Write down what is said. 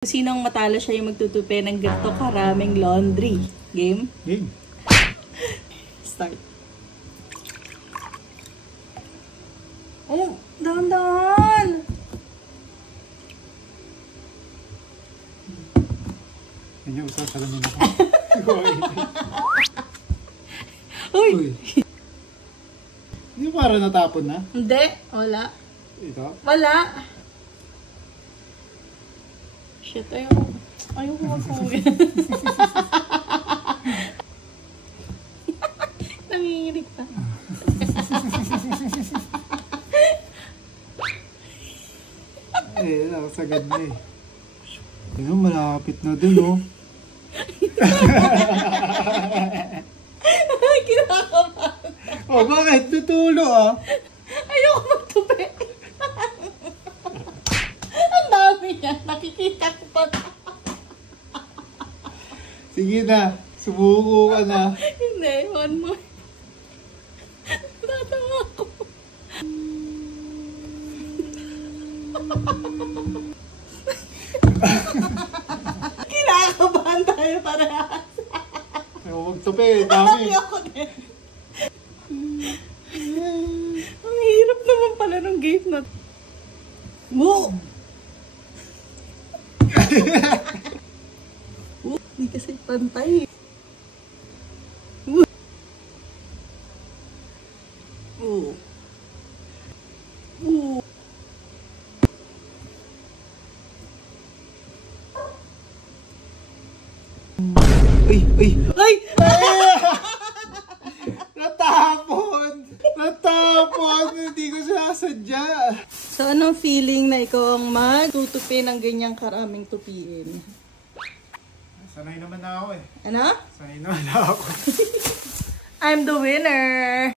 Sinong matalo siya yung magtutupi ng ganito karaming laundry. Game? Game. Start. Oh, dahan-dahan! Yan yung usap, salamin ako. Uy! Uy! Hindi para natapon na? Hindi, wala. Ito? Wala. Shit, ayoko. Ayoko mag-uwi. Nanginginig pa. Nakasagad na eh. Ano, malapit na dun oh. Kinakabahan. Oh, bakit? Tutulo ah. Ayoko magtupi. Ang dami niya. Nakikita ko pa. Sige na, subuko ka na. Hindi, one more. Tatawa ako. Kinakabahan tayo parehas. Ayaw magtupi, dami. Ayoko din. Ang hirap naman pala ng game na. Woo! Hindi kasi pantay. Woo! Woo! Woo! Ay! Ay! Ay! Natapon! Natapon! Hindi ko sinasadya. So, anong feeling na ikaw ang magtutupi ng ganyang karaming tupiin? Sanay naman na ako eh. Ano? Sanay naman na ako. I'm the winner!